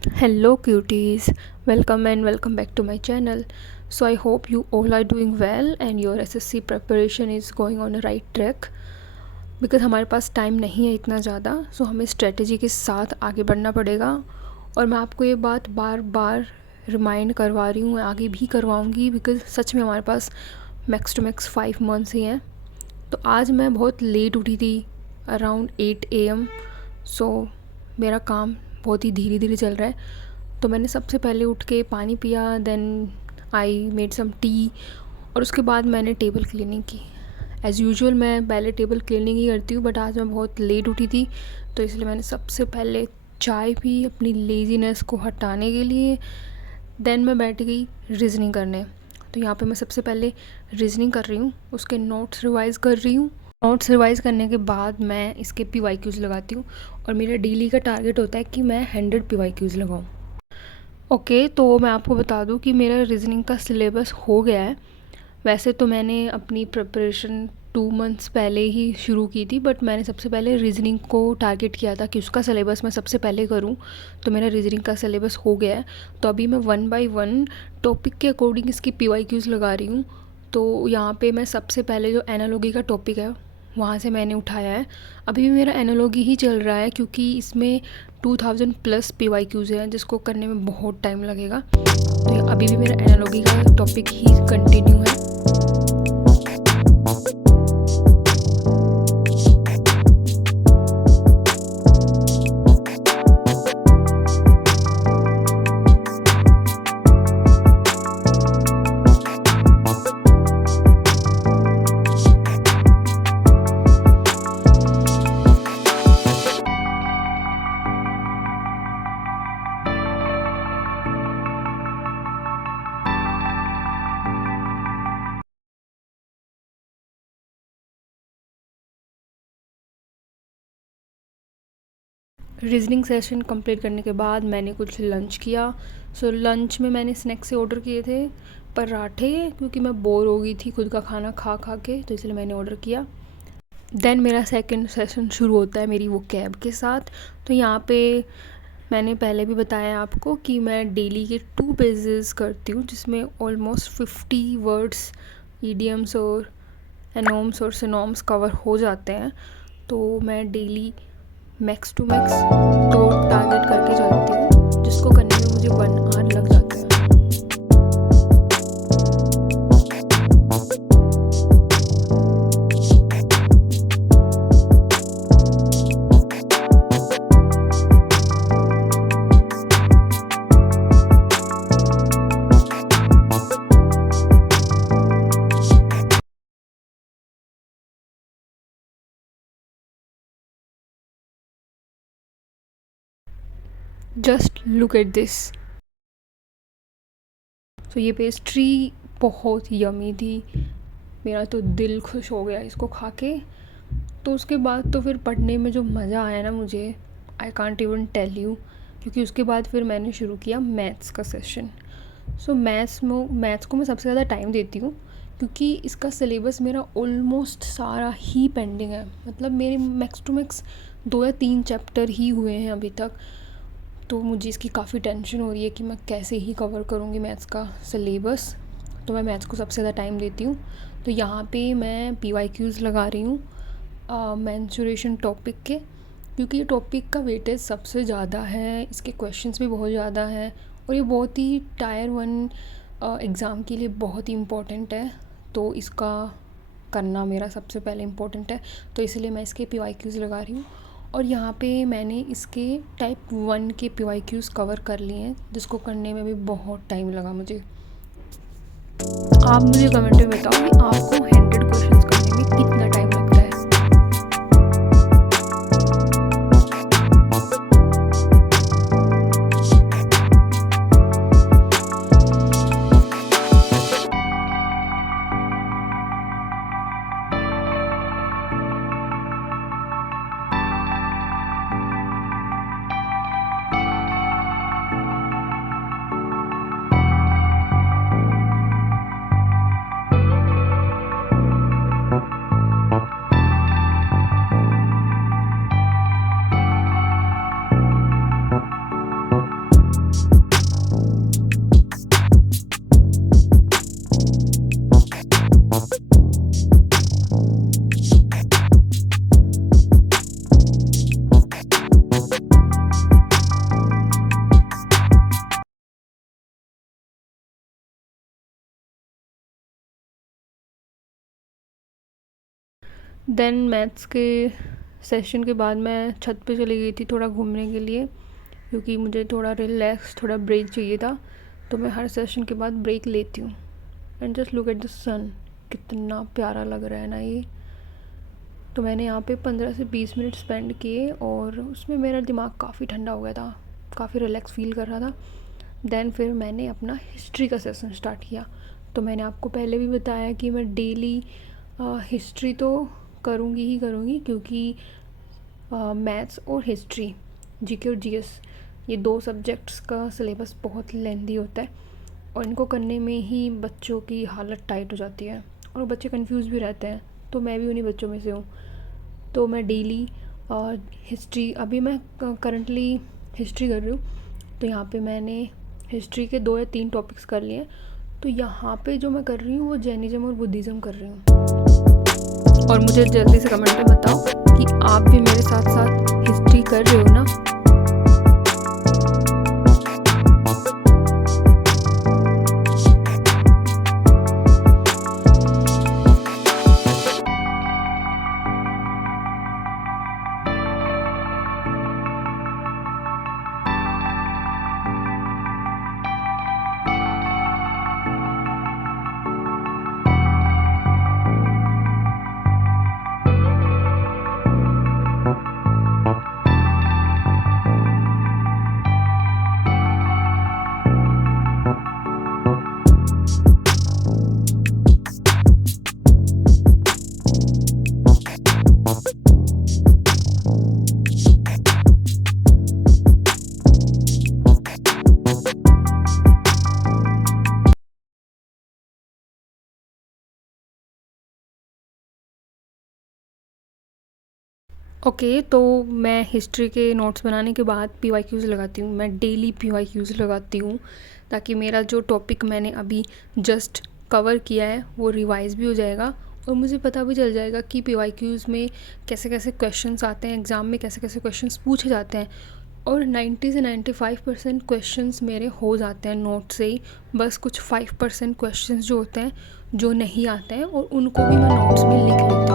Hello cuties, welcome back to my channel. So I hope you all are doing well and your SSC preparation is going on a right track. Because हमारे पास time नहीं है इतना ज़्यादा, सो हमें strategy के साथ आगे बढ़ना पड़ेगा। और मैं आपको ये बात बार बार रिमाइंड करवा रही हूँ, आगे भी करवाऊँगी, बिकॉज़ सच में हमारे पास मैक्स टू मैक्स 5 मंथ्स ही हैं। तो आज मैं बहुत लेट उठी थी, अराउंड 8 AM। सो मेरा काम बहुत ही धीरे धीरे चल रहा है। तो मैंने सबसे पहले उठ के पानी पिया, then I made some tea, और उसके बाद मैंने टेबल क्लीनिंग की। एज़ यूजुअल मैं पहले टेबल क्लीनिंग ही करती हूँ, बट आज मैं बहुत लेट उठी थी, तो इसलिए मैंने सबसे पहले चाय पी अपनी लेज़ीनेस को हटाने के लिए। देन मैं बैठ गई रीज़निंग करने। तो यहाँ पे मैं सबसे पहले रीज़निंग कर रही हूँ, उसके नोट्स रिवाइज़ कर रही हूँ। नोट्स रिवाइज़ करने के बाद मैं इसके PYQs लगाती हूँ, और मेरा डेली का टारगेट होता है कि मैं 100 PYQs लगाऊँ। ओके, तो मैं आपको बता दूँ कि मेरा रीज़निंग का सिलेबस हो गया है। वैसे तो मैंने अपनी प्रिपरेशन 2 मंथ्स पहले ही शुरू की थी, बट मैंने सबसे पहले रीज़निंग को टारगेट किया था कि उसका सिलेबस मैं सबसे पहले करूं। तो मेरा रीज़निंग का सिलेबस हो गया है। तो अभी मैं 1 बाय 1 टॉपिक के अकॉर्डिंग इसकी PYQs लगा रही हूँ। तो यहाँ पे मैं सबसे पहले जो एनालॉजी का टॉपिक है वहाँ से मैंने उठाया है। अभी भी मेरा एनालॉजी ही चल रहा है, क्योंकि इसमें 2000+ PYQs हैं जिसको करने में बहुत टाइम लगेगा। तो अभी भी मेरा एनालॉजी का टॉपिक ही कंटिन्यू है। रीजनिंग सेशन कंप्लीट करने के बाद मैंने कुछ लंच किया। सो लंच में मैंने स्नैक्स से ऑर्डर किए थे पराठे, क्योंकि मैं बोर हो गई थी खुद का खाना खा खा के, तो इसलिए मैंने ऑर्डर किया। देन मेरा सेकंड सेशन शुरू होता है मेरी वो कैब के साथ। तो यहाँ पे मैंने पहले भी बताया आपको कि मैं डेली के 2 पेजेस करती हूँ, जिसमें ऑलमोस्ट 50 वर्ड्स, ईडियम्स और एनोम्स और सिनोम्स कवर हो जाते हैं। तो मैं daily max to max 2 target करके चलती हूँ, जिसको करने में मुझे 1 आवर लग जाता है। Just look at this. तो ये पेस्ट्री बहुत यमी थी, मेरा तो दिल खुश हो गया इसको खा के। तो उसके बाद तो फिर पढ़ने में जो मज़ा आया ना मुझे, I can't even tell you. क्योंकि उसके बाद फिर मैंने शुरू किया मैथ्स का सेशन। सो मैथ्स को मैं सबसे ज़्यादा टाइम देती हूँ, क्योंकि इसका सिलेबस मेरा ऑलमोस्ट सारा ही पेंडिंग है। मतलब मेरे मैक्स टू मैक्स 2 या 3 चैप्टर ही हुए हैं अभी तक। तो मुझे इसकी काफ़ी टेंशन हो रही है कि मैं कैसे ही कवर करूँगी मैथ्स का सिलेबस। तो मैं मैथ्स को सबसे ज़्यादा टाइम देती हूँ। तो यहाँ पे मैं PYQs लगा रही हूँ मेंसुरेशन टॉपिक के, क्योंकि ये टॉपिक का वेटेज सबसे ज़्यादा है, इसके क्वेश्चंस भी बहुत ज़्यादा हैं, और ये बहुत ही टायर 1 एग्ज़ाम के लिए बहुत ही इम्पोर्टेंट है। तो इसका करना मेरा सबसे पहले इम्पोर्टेंट है, तो इसलिए मैं इसके PYQs लगा रही हूँ। और यहाँ पे मैंने इसके टाइप 1 के PYQs कवर कर लिए हैं, जिसको करने में भी बहुत टाइम लगा मुझे। आप मुझे कमेंट में बताओ कि आपको 100 क्वेश्चंस करने में कितना टाइम लगता है। देन मैथ्स के सेशन के बाद मैं छत पे चली गई थी थोड़ा घूमने के लिए, क्योंकि मुझे थोड़ा रिलैक्स, थोड़ा ब्रेक चाहिए था। तो मैं हर सेशन के बाद ब्रेक लेती हूँ। And just look at the sun, कितना प्यारा लग रहा है ना ये। तो मैंने यहाँ पे 15 से 20 मिनट स्पेंड किए और उसमें मेरा दिमाग काफ़ी ठंडा हो गया था, काफ़ी रिलैक्स फील कर रहा था। देन फिर मैंने अपना हिस्ट्री का सेशन स्टार्ट किया। तो मैंने आपको पहले भी बताया कि मैं डेली हिस्ट्री तो करूँगी ही करूँगी, क्योंकि मैथ्स और हिस्ट्री, जीके और जीएस, ये 2 सब्जेक्ट्स का सिलेबस बहुत लेंदी होता है और इनको करने में ही बच्चों की हालत टाइट हो जाती है और बच्चे कंफ्यूज भी रहते हैं। तो मैं भी उन्हीं बच्चों में से हूँ। तो मैं डेली हिस्ट्री, अभी मैं करंटली हिस्ट्री कर रही हूँ। तो यहाँ पे मैंने हिस्ट्री के 2 या 3 टॉपिक्स कर लिए हैं। तो यहाँ पे जो मैं कर रही हूँ वो जैनिज़्म और बुद्धिज़्म कर रही हूँ। और मुझे जल्दी से कमेंट में बताओ कि आप भी मेरे साथ साथ हिस्ट्री कर रहे हो ना। ओके, तो मैं हिस्ट्री के नोट्स बनाने के बाद PYQs लगाती हूँ। मैं डेली PYQs लगाती हूँ ताकि मेरा जो टॉपिक मैंने अभी जस्ट कवर किया है वो रिवाइज़ भी हो जाएगा और मुझे पता भी चल जाएगा कि PYQs में कैसे कैसे क्वेश्चंस आते हैं, एग्ज़ाम में कैसे कैसे क्वेश्चंस पूछे जाते हैं। और 90 से 95% क्वेश्चंस मेरे हो जाते हैं नोट से ही। बस कुछ 5% क्वेश्चंस जो होते हैं जो नहीं आते हैं और उनको भी मैं नोट्स में लिख लेती हूँ।